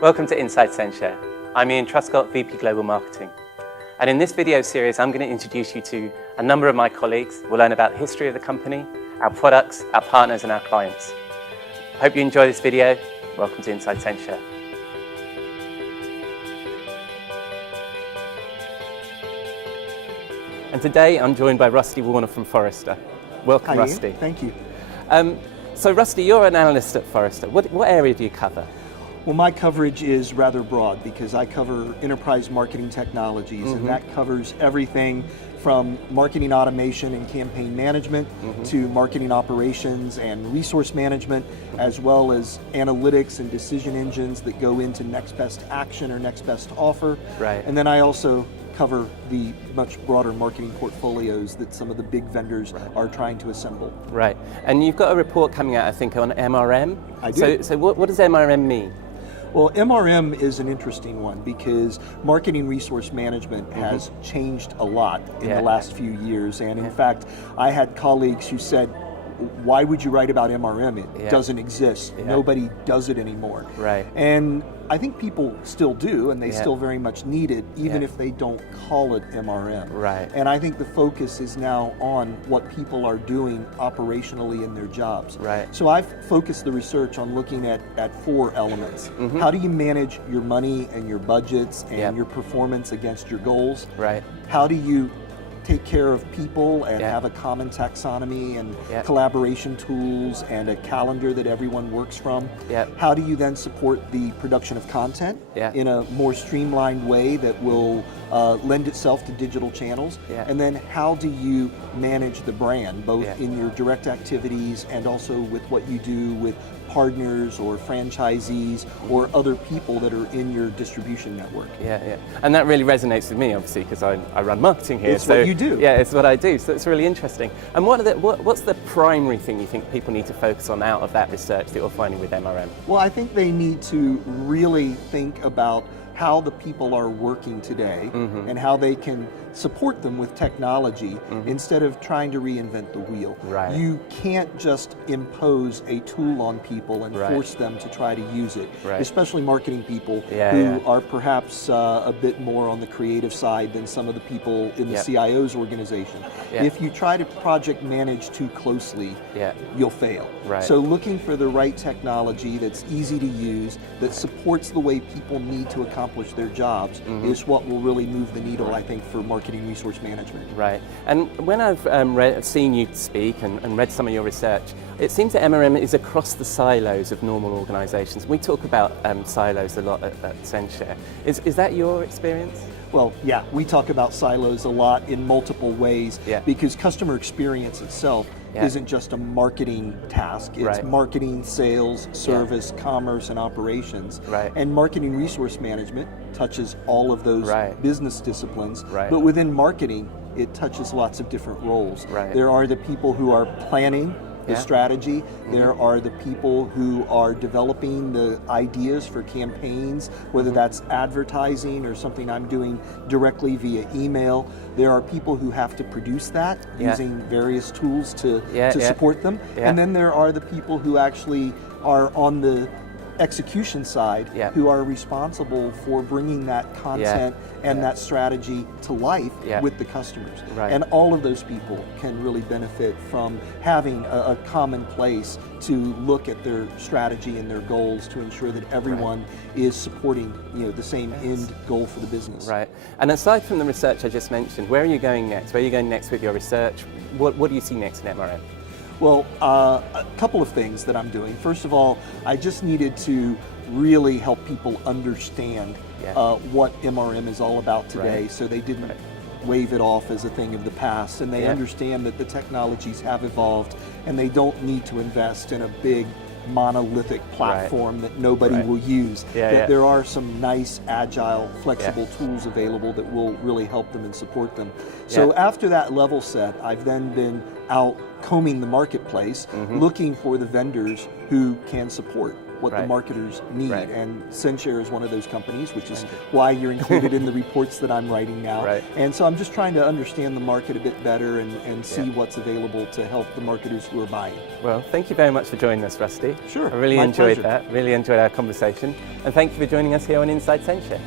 Welcome to Inside Censhare. I'm Ian Truscott, VP Global Marketing. And in this video series, I'm going to introduce you to a number of my colleagues. We'll learn about the history of the company, our products, our partners, and our clients. Hope you enjoy this video. Welcome to Inside Censhare. And today, I'm joined by Rusty Warner from Forrester. Welcome, Hi, Rusty. Ian. Thank you. So Rusty, you're an analyst at Forrester. What area do you cover? Well, my coverage is rather broad because I cover enterprise marketing technologies, and that covers everything from marketing automation and campaign management to marketing operations and resource management, as well as analytics and decision engines that go into next best action or next best offer. Right. And then I also cover the much broader marketing portfolios that some of the big vendors are trying to assemble. Right. And you've got a report coming out, I think, on MRM. I do. So what does MRM mean? Well, MRM is an interesting one because marketing resource management has changed a lot in the last few years. And in fact, I had colleagues who said, why would you write about MRM? It doesn't exist. Nobody does it anymore. Right. And I think people still do, and they still very much need it, even if they don't call it MRM. Right. And I think the focus is now on what people are doing operationally in their jobs. Right. So I've focused the research on looking at four elements. How do you manage your money and your budgets and your performance against your goals? Right. How do you take care of people and have a common taxonomy and collaboration tools and a calendar that everyone works from? How do you then support the production of content in a more streamlined way that will lend itself to digital channels? And then how do you manage the brand, both in your direct activities and also with what you do with partners or franchisees or other people that are in your distribution network? And that really resonates with me, obviously, because I run marketing here. It's what you do. Yeah, it's what I do, so it's really interesting. And what's the primary thing you think people need to focus on out of that research that you're finding with MRM? Well, I think they need to really think about how the people are working today and how they can support them with technology instead of trying to reinvent the wheel. Right. You can't just impose a tool on people and force them to try to use it, especially marketing people who are perhaps a bit more on the creative side than some of the people in the CIO's organization. If you try to project manage too closely, you'll fail. Right. So looking for the right technology that's easy to use, that supports the way people need to accomplish their jobs is what will really move the needle, I think, for marketing resource management. Right. And when I've seen you speak and read some of your research, it seems that MRM is across the silos of normal organizations. We talk about silos a lot at Censhare. Is that your experience? Well, yeah, we talk about silos a lot in multiple ways because customer experience itself isn't just a marketing task. It's marketing, sales, service, commerce, and operations. And marketing resource management touches all of those business disciplines. But within marketing, it touches lots of different roles. There are the people who are planning the strategy. There are the people who are developing the ideas for campaigns, whether that's advertising or something I'm doing directly via email. There are people who have to produce that using various tools to support them. And then there are the people who actually are on the execution side who are responsible for bringing that content and that strategy to life with the customers. And all of those people can really benefit from having a common place to look at their strategy and their goals to ensure that everyone is supporting the same end goal for the business. Right. And aside from the research I just mentioned, where are you going next? Where are you going next with your research? What do you see next in MRM? Well, a couple of things that I'm doing. First of all, I just needed to really help people understand what MRM is all about today, so they didn't wave it off as a thing of the past, and they understand that the technologies have evolved and they don't need to invest in a big monolithic platform that nobody will use. That there are some nice, agile, flexible tools available that will really help them and support them. So after that level set, I've then been out combing the marketplace, looking for the vendors who can support what the marketers need. And Censhare is one of those companies, which is why you're included in the reports that I'm writing now. And so I'm just trying to understand the market a bit better and see what's available to help the marketers who are buying. Well, thank you very much for joining us, Rusty. Sure. I really enjoyed pleasure. that. Really enjoyed our conversation. And thank you for joining us here on Inside Censhare.